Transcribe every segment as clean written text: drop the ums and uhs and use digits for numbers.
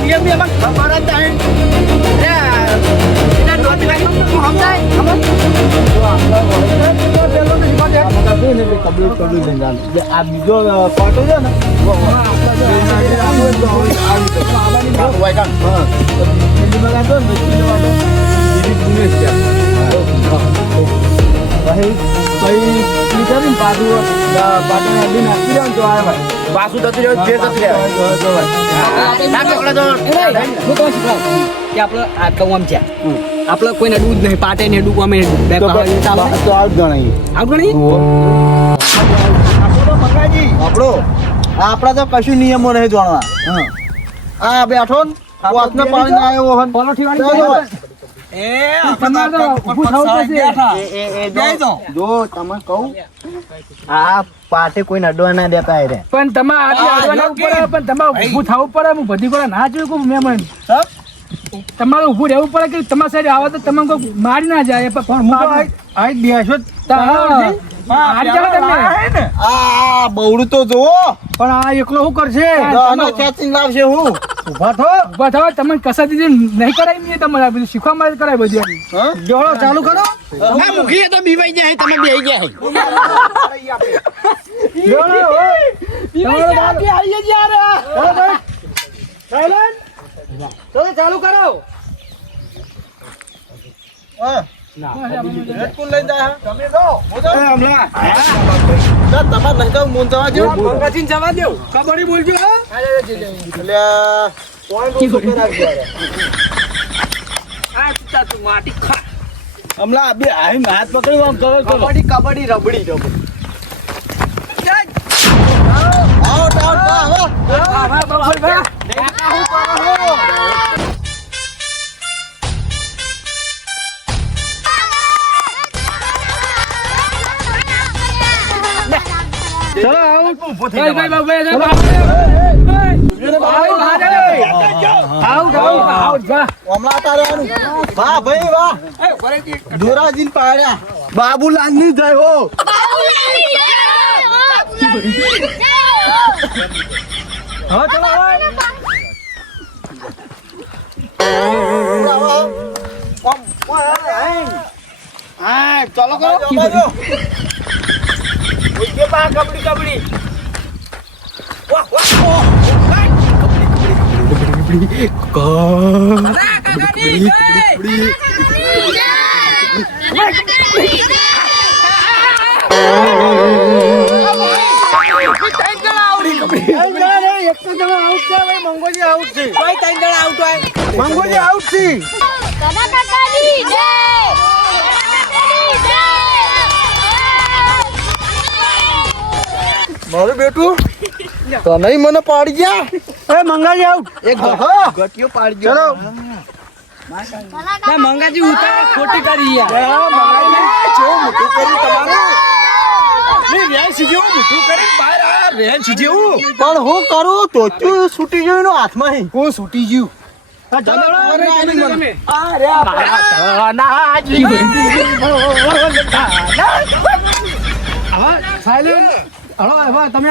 નિયમ બી અમને ખબર જ નહીં. એના ડોમી લાગી તો તું સમજાય ખબર? આ બીજો પાટો છે ને પાછું થતું જાય જે થતું જાય આપણે આટલું આમ છે આપણે કોઈને દૂધ નહીં પાટે ને ડૂબ અમે આપડા તો કશું નિયમો નહીં જાણવા. આ બેઠો ને પાણી આવ્યો જો તમે કહું આ પાટે કોઈ અડવા ના દેતા રે પણ તમારે પણ તમારે ઊભું થવું પડે. હું બધી કોઈ ના જોયું મેં તમારે ઊભું રહેવું પડે કે તમારા સાઈડ આવે તો તમે કોઈ મારી ના જાય. બહુડું તો જોવો પણ આ એકલો શું કરશે? લાવશે હું ઉભા થો તમે કસા દીધી નહીં કરાવી નહીં તમારે બધું શીખવા માટે કરાય બધી જોડો ચાલુ કરો. મુખી તો બીવાઈ જાય તમે બેહી ગયા ચાલુ કરો. જવા દો કબડ્ડી બોલજો. માટી ખા હમણાં બે હાથ પકડ્યું કબડ્ડી કબડ્ડી રબડી ધોરાજી પાડ્યા બાબુલાલ ની જાય હો. ચલો કરો કબડ્ડી કબડ્ડી મંગોજી આઉટ છે. મંગોજી આઉટ છે. મારું બેટું તો નહીં મને પાડી ગયા. મંગાજી આઉટ એક ગટિયો પાડી ગયો. મંગાજી ઉતાર ખોટી કરી મોટું કર્યું તમારું. પણ હું કરું તો છૂટી ગયું હાથમાં. કોણ છૂટી ગયું? તમે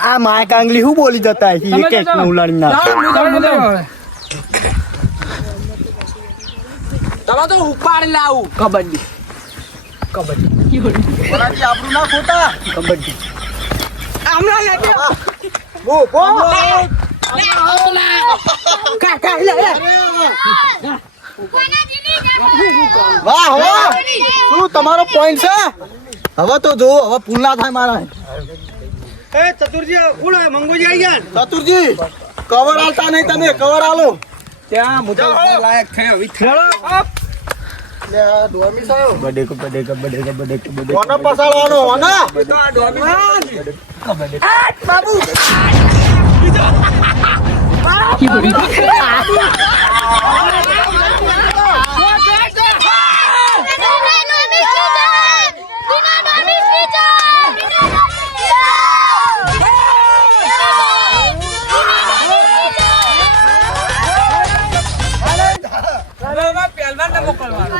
આ માય કાંગલી શું બોલી જતા ઉલાડી ના તમે તો ઉપાડી લાવું. કબડ્ડી કબડ્ડી આપણું ના ખોટા કબડ્ડી શું તમારો પોઈન્ટ છે? હવે તો જો હવે પૂલ ના થાય મારા. ચતુરજી મંગોજી આવી ગયા. ચતુરજી કવર આલતા નહીં તમે કવર આલો ત્યાં મુદ્દા લાયક થયો. કોને પસાડવાનો બાબુ પહેલવાન ને મોકલવાનો.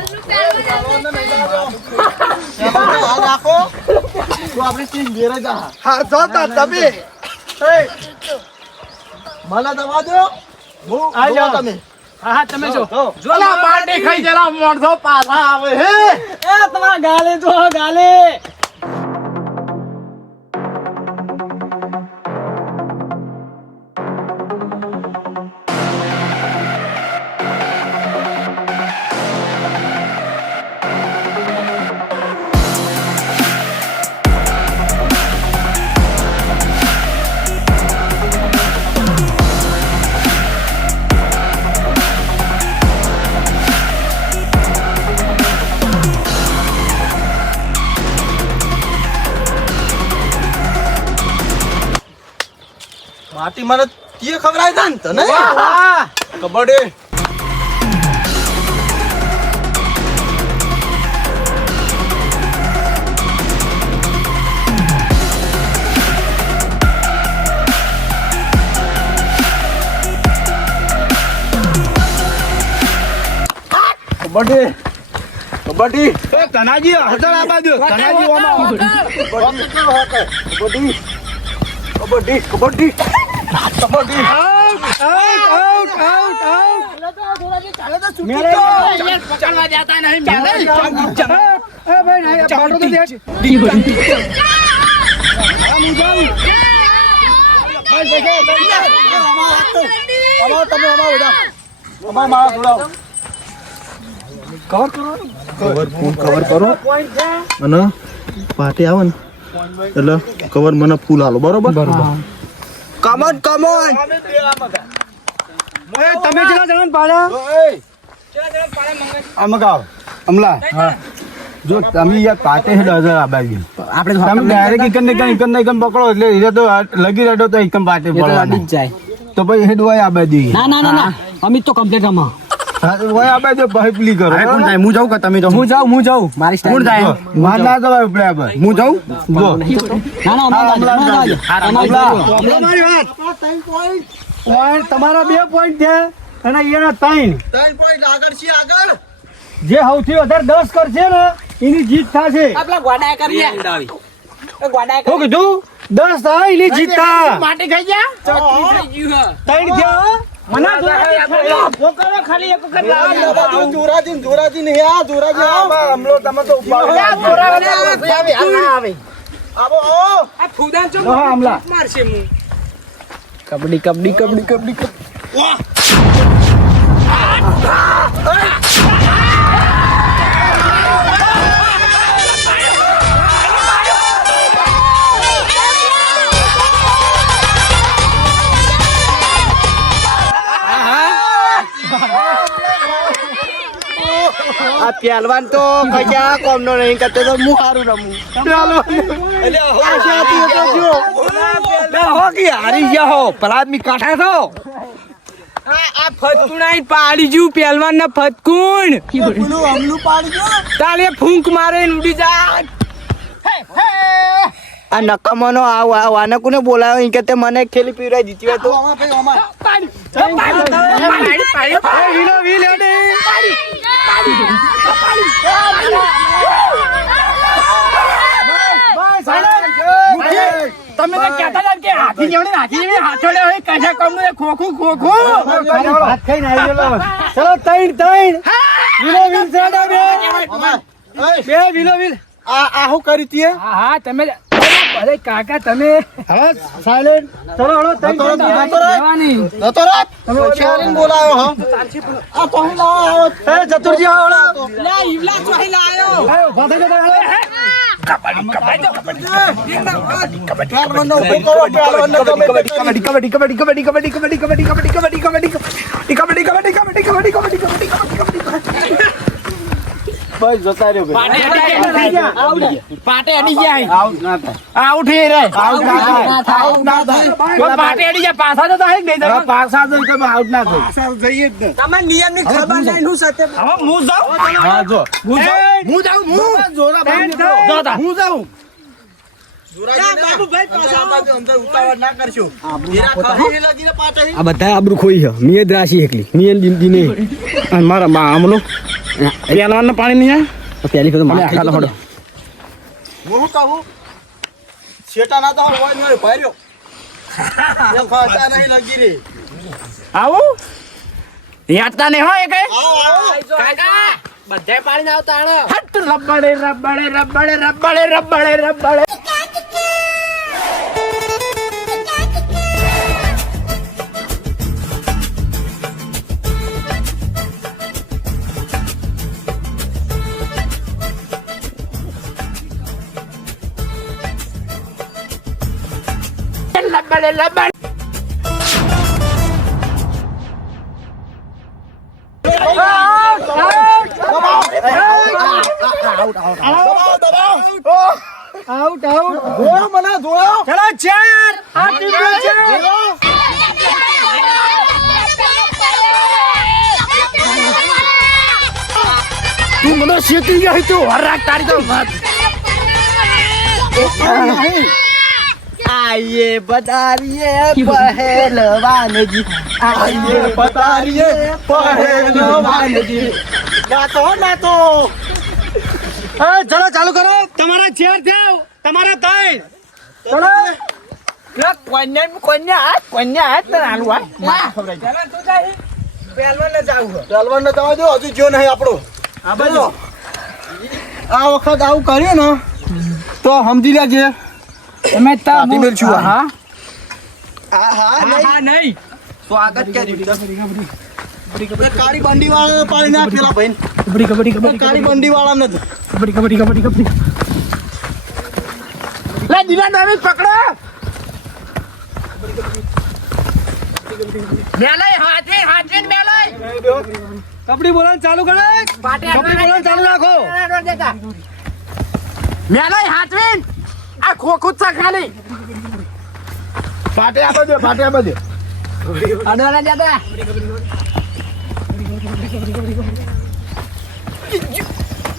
આપણે ટીમ ઘેરે જા. હા જોતા તમે મને દવા દો. આ જાઓ. તમે. હા તમે જો જોલા બાટી ખાઈ જરા મોઢો પાછા આવે હે એ તમારા ગાલે જો ગાલે માટી મને તે ખવડાવી દે ને તને. વાહ કબડ્ડી. કબડ્ડી. કબડ્ડી. તનાજી હતળ આ બાજુ તનાજી ઓમાં kabaddi. Kabaddi. Kabaddi. Kabaddi. Out out out મેરે પકડવા જાતા નહીં મેરે એ ભાઈ ના બાટો તો દે કવર કરો અને પાર્ટી આવે ને એટલે કવર મને ફૂલ આલો બરોબર કમન કમન તમે કેટલા જણા પાડ્યા અમગાવ અમલા જો તમે યાર પાટે હેડ હજાર આબાજી આપણે તમે ડાયરેક્ટ ઇકન પકડો એટલે એ તો લગી રેડો તો ઇકન પાટે પડવાની જાય તો પછી હેડ હોય આબાજી ના અમિત તો કમ્પ્લીટ રમા હોય આબાજી ભાઈ પ્લી કરો કોણ થાય હું જાઉં કે તમે તો હું જાઉં મારી કોણ થાય માર ના જવાય ઉપડે આપણે હું જાઉં જો તમારી વાત પોઈન્ટ તમારા 2 પોઈન્ટ છે અને એના 3 3 પોઈન્ટ આગળ છે આગળ જે સૌથી વધારે 10 કરશે ને એની જીત થશે આપલા ગોડાય કરીએ ગોડાય શું કીધું 10 થાય એની જીત થાય માટી ખાઈ ગયા ચકરી થઈ ગયું 3 થયા મને પોકરો ખાલી એક વખત જોરાજી ને આ જોરાજી હમલો તમે તો આવો આ ફૂદાન ચો હા હમલા મારશે હું કબડ્ડી આ પહેલવાન તો કયા કોમનો નહીં કરતો તો હું હારું રમું હારી ગયા હો પલાદમી કાઠા થો આ ફતકુણાઈ પાડી જુ પહેલવાન ના ફતકુણ હમલું પાડી ગયો તાલે ફૂંક મારે ને ઉડી જા આ નકામોનો આને કોને બોલાવ્યો ઈ કે તે મને ખેલી પીવરાઈ દીધી હોય તો તમે તો કહેતા હતા કે હાથી જેવડી હાથોડે હોય કશા કામનું એ ખોખું હાથ ખાઈને આવી ગયેલો ચલો 3 વિલો વિલ સાડા બે વિલો વિલ આ હું કરી તીએ હા તમે અરે કાકા તમે હવે સાયલેન્ટ ચલો હળો 3 લેવાની નતો રાત તમે ચાલીને બોલાયો હા આ તો હું લાવો એ ચતુરજી આવો લા ઈવલા ચોહી લાયો બસ જતા રહ્યો પાટે અડી ગયા આઉટ ના થાય આઉટ હે રે આઉટ ના થાય આઉટ ના થાય પાટે અડી ગયા પાછા તો થાય નહીં હવે પાછા તો તમે આઉટ ના થાય જઈએ જ ને તમે નિયમ ની ખબર નહીં હું સત્ય હવે હું જાઉં હા જો હું જાઉં જોરા હું જાઉં આ બધા આબરૂ ખોઈ છે મિયદ રાશી એકલી મિયદ દિનદી નહીં અને મારા માં આમલો પહેલવાન પાણી નહીં આ પહેલી ફેર માર ખાતો હડો હું કહું શેટા ના તો હોય ને ભાર્યો એ ફાટા નહીં લગી રે આવું યાદતા નહીં હોય કે કાકા બધે પાણી આવતા આણો હટ રબડે રબડે રબડે રબડે રબડે રબડે લબડે લબડે આઉટ ધોળો મને ધોળો ચલો ચાર આ ટીમનો ચાર તું મને શેકી ગયો તું હરાક તારી તો વાત આઈએ બતારીએ પહેલવાનજી આઈએ બતારીએ પહેલવાનજી નાતો હા ચલો ચાલુ કરો તમારા ચેર થાવ તમારા તાઈ ચલો કોન્યા હાથ તને હાલુ આ પહેલવાન ને જાવ પહેલવાન ને જવા દો હજુ જો નહીં આપણો આ બાજુ આ વખત આવું કર્યું ને તો સમજી લેજે તમે કાપી મેલશું આ. હા હા હા નહીં સ્વાગત કર્યું કાળી બંડી વાળા પાડી નાખ પેલા ભાઈ કબડ્ડી કબડ્ડી કબડ્ડી કાળી બંડી વાળા નથી કબડ્ડી કબડ્ડી કબડ્ડી કબડ્ડી લે દીના નામે પકડો મેલાય હાથવીન મેલાય કબડ્ડી બોલવાનું ચાલુ કરો કબડ્ડી બોલવાનું ચાલુ રાખો મેલાય હાથવીન આ ખોખું છે ખાલી પાટે આપો દે અડવાના દાદા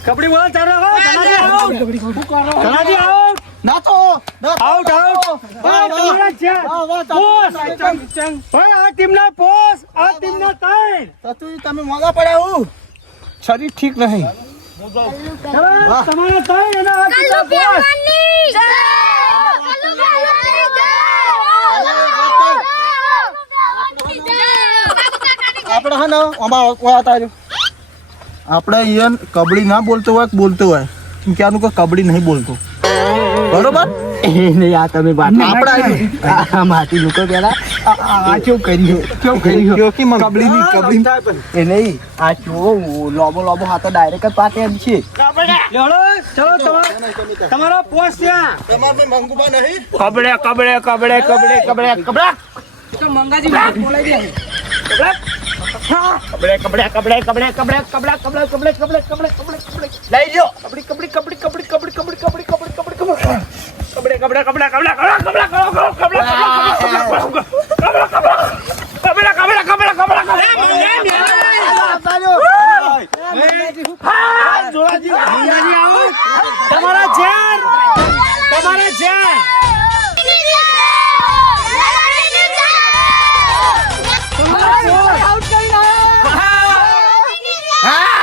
કબડ્ડી બોલવાનું ચાલુ રાખો ધનાજી આઉટ ના તો આઉટ ભાઈ આ ટીમના પોસ આ ટીમના ત્રણ તમે મોગા પડ્યા હું શરીર ઠીક નહીં તમારા ત્રણ અને આ ટીમના પોસ આપણે હા ને આપણે ઈયન કબડ્ડી ના બોલતો હોય કેમ કે આનું કોઈ કબડ્ડી નહીં બોલતો બરોબર નહીં આ તમે આપણે માટી લોકો પેલા આ કેવું કર્યું કબડ્ડી એ નહીં આ ચો લોબો હાથો ડાયરેક્ટ જ પાટે એમ છે લેવડો ચલો તમારા પોસ ત્યાં તમારે મંગુબા નહીં કબડે તો મંગાજી બોલાઈ દે લઈ જો તમારા ચાર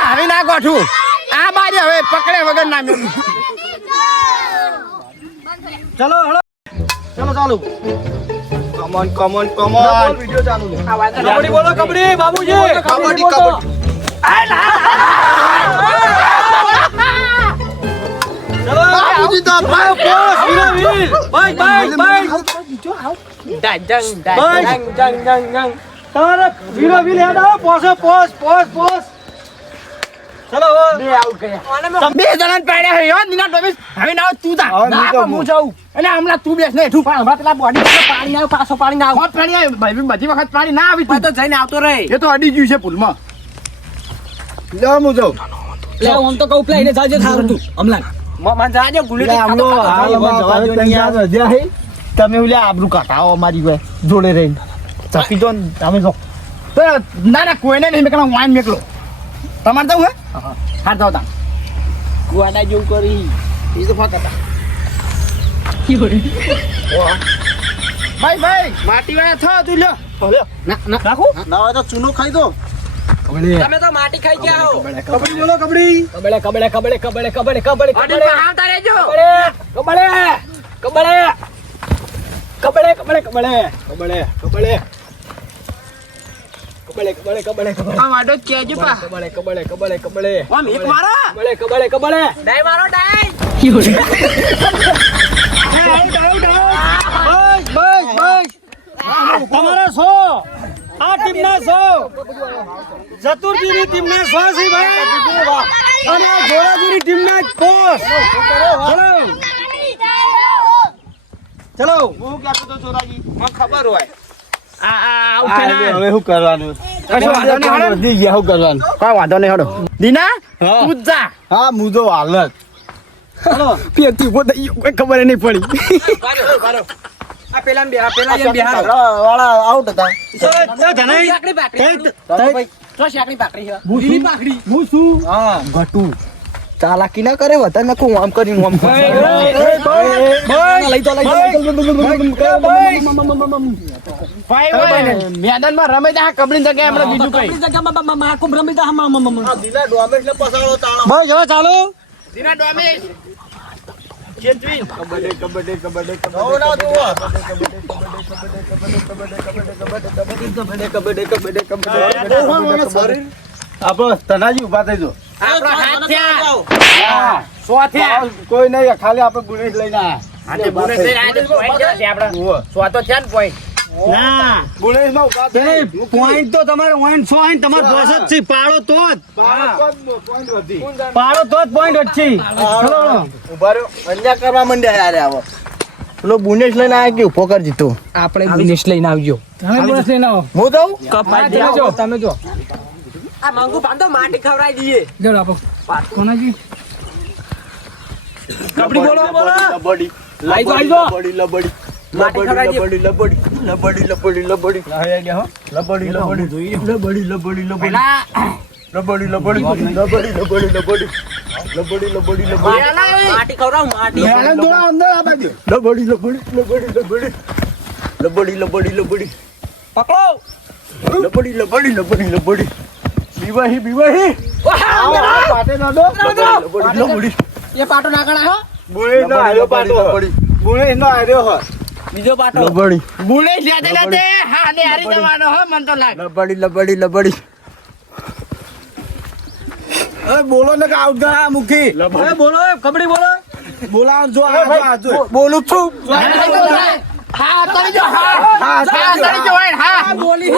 હવે ના ગોઠું આ બાજુ હવે પકડે વગર ના મેળવું ચલો હળો ચલો ચાલુ કમોન વિડિયો ચાલુ છે કબડ્ડી બોલો કબડ્ડી બાબુજી કબડ્ડી ચલો બાબુજી તો પોસ વીર બાય તમારે વીરો વીર હેડ આવો પોસ ચલો બે આઉટ ગયા બે જણાને પાડ્યા હે યો નિના ડોબી હવે ના તું જા ના હું જાઉં અને હમણાં તું બેસ ને હેઠું પણ હમણાં પેલા બોડી પાણી આવે પાછો પાણી ના આવે પાણી આવે ભાઈ બધી વખત પાણી ના આવી તું તો જઈને આવતો રહે એ તો અડી ગયું છે પુલમાં લે હું જાઉં લે હું તો કહું પ્લે એને જાજે થારું તું હમણાં મન જાજો ગુલી તમે ઓલે આબરૂ કાઢાઓ અમારી જોડે રહીને ચકી જો તમે જો ના ના કોઈને નહીં મેકલા વાઈન મેકલો તમારે જવું હે હાર જાવ તા કુવાના જેવું કરી એ તો ફાકા તા ભાઈ માટી વાળા થો તું લ્યો ના રાખું ના હોય તો ચૂનો ખાઈ દો તમે તો માટી ખાઈ ગયા હો કબડ્ડી બોલો કબડ્ડી કબડે આવતા રહેજો કબડે કબડે કબડે કબડે કબડે કબડે કબડે કબડે કબડે કબડે આ વાડો કેજો પા કબડે કબડે કબડે કબડે આમ એક મારો કબડે કબડે કબડે ડાય મારો ડાય તમારા 100 આ ટીમના 100 ચતુરજીની ટીમના 100 છે ભાઈ અને જોરાજીની ટીમના 5 ચલો હું કહેતો તો જોરાજી મને ખબર હોય હવે શું કરવાનું કશો વાંધો નહીં, હાલો. વધી ગયા, શું કરવાનું કોઈ વાંધો નહીં હડો દીના હા. તું જ જા હા મુદ્દો હાલત પેટી ઉભો થઈ ગયો, કોઈ ખબર નહીં પડી આ પેલા પેલા એમ બિહાર વાળા આઉટ હતા શાકડી પાકડી તો શાકડી પાકડી છે દીની પાકડી હું શું હા ઘટુ ચાલાકી ના કરે વધારે નખું આમ કરીને આમ લઈ તો મેદાનમાં રમે ત્યાં કબડી જગ્યાએ હમણાં બીજું કઈ જગ્યામાં માકુમ રમી દા હમ દિલા ડોમેટ ને પસાડો તાળા બસ હવે ચાલો દીના ડોમેશ કબડ્ડી કબડ્ડી કબડ્ડી કબડ્ડી આપો તનાજી ઉભા થઈ જો આપણો હાથ થયા 100 થયા કોઈ નહીં ખાલી આપણે ગુનેશ લઈને આયા આને બોનસ લઈને આયા તો point ક્યાં છે આપણે ઉવ્વ. 100 તો છે ને point ના ગુનેશમાં ઉભા થઈ પોઈન્ટ તો તમારે 100 હોય ને તમારે 10 જ છે પાડો તો જ પોઈન્ટ વધી પાડો તો જ પોઈન્ટ જ છે ચલો ઉભા રહ્યો અન્યા કરવા માંડ્યા યાર આવો પેલો બુનેશ લઈને આયા કે ઉભો કર જીતો આપણે બિનેશ લઈને આવજો તમે બોનસ લઈને આવો હું દઉં તમે જો આ મંગુ બાંધો માટી ખવડાવી દઈએ જો આપો કોનાજી કબડ્ડી બોલો બોલો લબડી આઈ જો લબડી લબડી માટી ખવડાવી દઈએ લબડી લબડી લબડી લબડી લબડી લબડી લબડી પેલા લબડી લબડી લબડી લબડી લબડી લબડી લબડી લબડી માટી ખવડાવ માટી મેલન થોડા અંદર આ બાજુ લબડી લબડી લબડી લબડી લબડી લબડી લબડી પકડો લબડી લબડી લબડી લબડી બીવાહી બીવાહી પાટે ના દો લબડી લબડી એ પાટો નાખણા હો બુણે નો આયો પાટો બુણે નો આયો હો બીજો પાટો લબડી બુલે લેતે લેતે હા ને હારી જવાનો હો મન તો લાગ લબડી લબડી લબડી એ બોલો ને કે આઉટ ગયા મુખી એ બોલો કબડ્ડી બોલો બોલાવ જો આ જો બોલું છું હા તરી જો હા હા તરી જો હા બોલી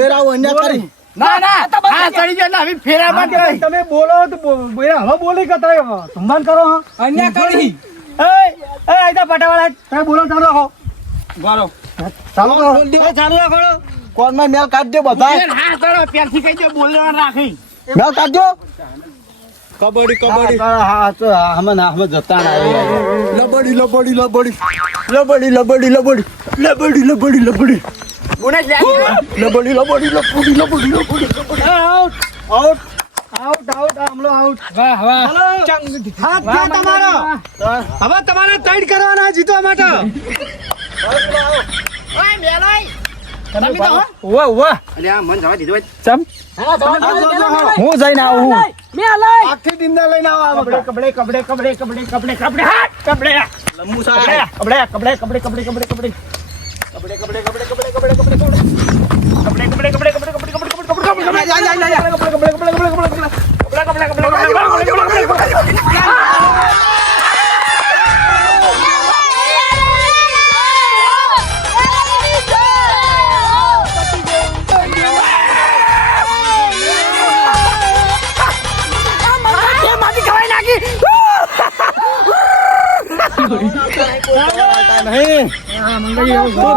ફેર આવું અન્યા કરી ના ના હા તરી જો ના હવે ફેરા બાદ તમે બોલો તો હવે બોલી કે તમે સંભાન કરો હા અન્યા કરી એ આઈતા પટાવાળા તમે બોલો ચાલુ રાખો ચાલો ચાલુ ચાલુ રાખો કોણ માં મેલ કાઢ દે બધા હા કરો પેલથી કહી દો બોલવા રાખી મેલ કાઢ દો કબડ્ડી કબડ્ડી હા તો હમણાં નામ જતા ના લબડી લબડી લબડી લબડી લબડી લબડી લબડી લબડી લબડી બોનસ લે લબડી લબડી લબડી લબડી લબડી આઉટ આઉટ આઉટ આઉટ આમલો આઉટ વાહ વાહ હાથ ક્યાં તમારો હવે તમારે ટાઈટ કરવાના જીતવા માટે ઓય મેલાઈ તમે તો વાહ વાહ અલે આ મન જવા દીધો ચમ હું જઈને આવું હું મેલાઈ આખી ટીમને લઈને આવો કબડે કબડે કબડે કબડે કબડે કબડે હાથ કબડે લંબુ કબડે કબડે કબડે કબડે કબડે કબડે કબડે કબડે કબડે કબડે કબડે કબડે કબડે કબડે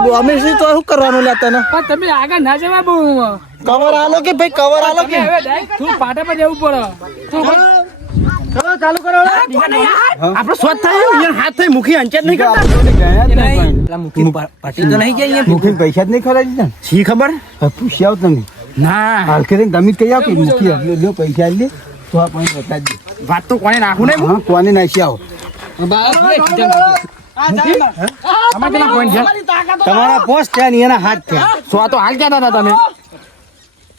ડોમેશ તો શું કરવાનું લે તને તમે આગળ ના જવા બહુ કવર આલો કે ભાઈ કવર આલો કે તું પાટે પર જવું પડે ચલો ચાલુ કરો આપણો સ્વત થાય અહીંયા હાથ થઈ મુખી અંચેત નહીં કરતા પાટી તો નહીં ગયા મુખી પૈસા જ નહીં ખરાજી ને શી ખબર પૂછી આવ તમે ના હાલ કરીને તમે કહી આવ કે મુખી લ્યો પૈસા લે તો આ પોઈન્ટ બતાવી દે વાત તો કોને નાખું નહીં હા કોને નાખી આવો તમારા પોસ્ટ થયા ને એના હાથ થયા સો તો હાલ કહેતા હતા તમે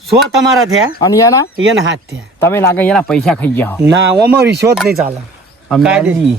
100 તમારા થયા અને એના એના હાથ થયા તમે લાગે એના પૈસા ખાઈ ગયા ના ઓમાં રિશ્વત નહીં ચાલે અમે કાયદેસર.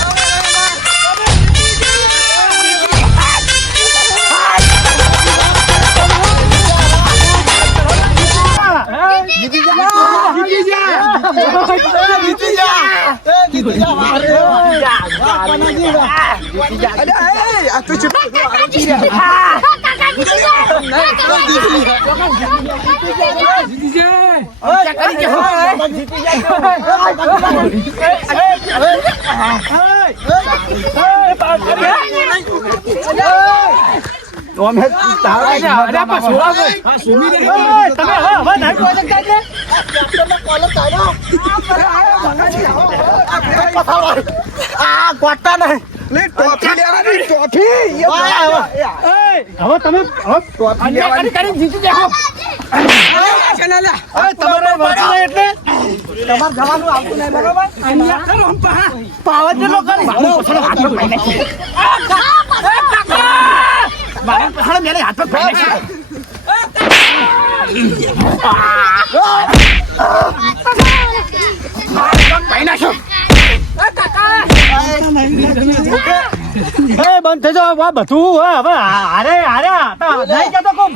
જીતી જા જીતી જા વારે વાહ પનાજી વાહ અરે આ તું ચૂપ કાકા જીતી ગયા. અમે તારા અરે પણ સોળા ભાઈ. તમે હવે નહીં કોઈ શકતા એટલે આ કોટા નહીં લે ટોફી લેવા ની ટોફી હવે તમે અન્યાય કરી જીતી જાઓ. તમારે વર્તું નહીં એટલે તમાર જવાનું આવતું નહીં બરોબર અન્યાય કરો હમ પા. પાવર જેટલો કરી મારું પછાડો હાથ પગ ભાઈ નાખી. મારું પછાડો મેલે હાથ પગ ભાઈ નાખી. મારું પગ ભાઈ નાખ્યો. એ બંધ થઈ જાવ આ બધું હવે હારે હાર્યા તો નહીં કેતો કોમ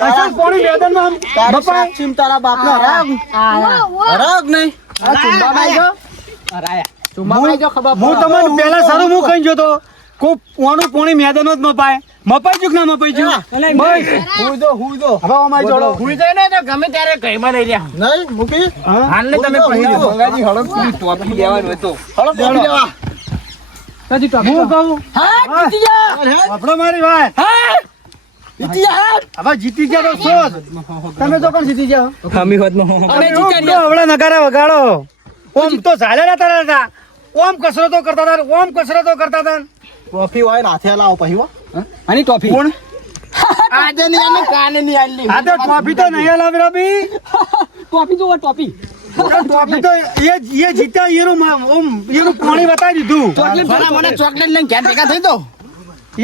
કશું પોણી મેદાનમાં આમ બપાય સાક્ષીમ તારા બાપનો હરાગ હરાગ નહીં આ ચુંબામાં આવી જાઓ. ચુંબામાં આવી જાઓ, ખબર હું પડે. તમને પહેલા સારું હું કઈ જોતો કોક ઓનું પોણી મેદાન જ મપાય મપાઈ ચૂક ના મપાઈ ચૂક બસ હુઈ દો હવે અમારી જોડો ભૂલી જાય ને તો ગમે ત્યારે કઈમાં લઈ રહ્યા. નહીં મૂકી હાલને તમે હુઈ કહી દો. દો. મંગાજી હળો પૂરી ટોપી લેવાનું હોય તો. હળો ટોપી લેવા હું કહું હા, જીતી જા. આપણો મારી વાત હા, જીતી જા. હવે જીતી ગયા તો શોધ તમે તો કોણ જીતી જાઓ અમે જીત્યા રહ્યા. હમણાં નગારા વગાડો ઓમ તો ચાલે રહેતા હતા ઓમ કસરતો કરતા હતા ઓમ કસરતો કરતા હતા ટ્રોફી હોય ને હાથે લાવો પછી હો આની ટોપી કોણ આજે નહીં આલી, કાલે નહીં આલી. આ તો ટ્રોફી તો નહીં લાવી રબી ટોપી તો ટોપી ટ્રોફી તો એ જીત્યા એનું ઓમ એનું પાણી બતાવી દીધું ચોકલેટ મને ચોકલેટ લઈને ઘેર ભેગા થઈ દો.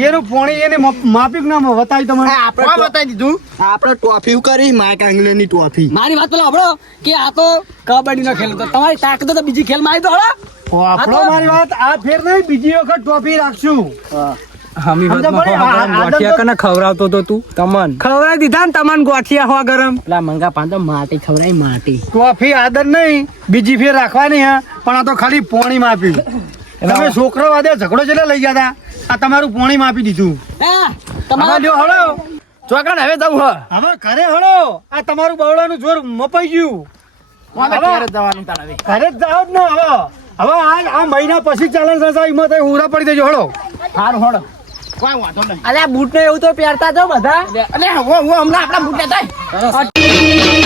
એનું પાણી એને માપી ના બતાવી તમને આપણે બતાવી દીધું. આપણે ટ્રોફી કરી માઇક આંગલેની ટ્રોફી મારી વાત પેલા હબળો કે આ તો કબડ્ડી નો ખેલ હતો તમારી તાકાત તો બીજી ખેલ માં આવી તો હળો આપણો મારી વાત આ ફેર નહીં બીજી વખત ટ્રોફી રાખશું સમજા પડી? ગોઠિયા કને ખવડાવતો તો તું તમન ખવડાવી દીધા ને તમન ગોઠિયા હો ગરમ પેલા મંગા પાંદો માટી ખવડાવી માટી ટ્રોફી આદર નહીં બીજી ફેર રાખવાની હે પણ આ તો ખાલી પોણી માપ્યું તમે છોકરો વાદે ઝઘડો જેટલે લઈ ગયા હતા આ તમારું પોણી માપી દીધું હા હવે તમારા લ્યો હળો ચોકલેટ હવે જવું હ. હવે ઘરે હળો આ તમારું બવડાનું જોર મપાઈ ગયું હવે ઘેર જ જવાનું તાર હવે. ઘરે જ જાઓ જ ને હવે હવે આ મહિના પછી ચાલે છે એમાં તો ઉરા પડી દેજો હળો હારું હોડો. કોઈ વાંધો નહીં. અલ્યા બૂટ ને એવું તો પહેરતા જો બધા અલે હું હમણાં આપણા બુટ લેતા આય.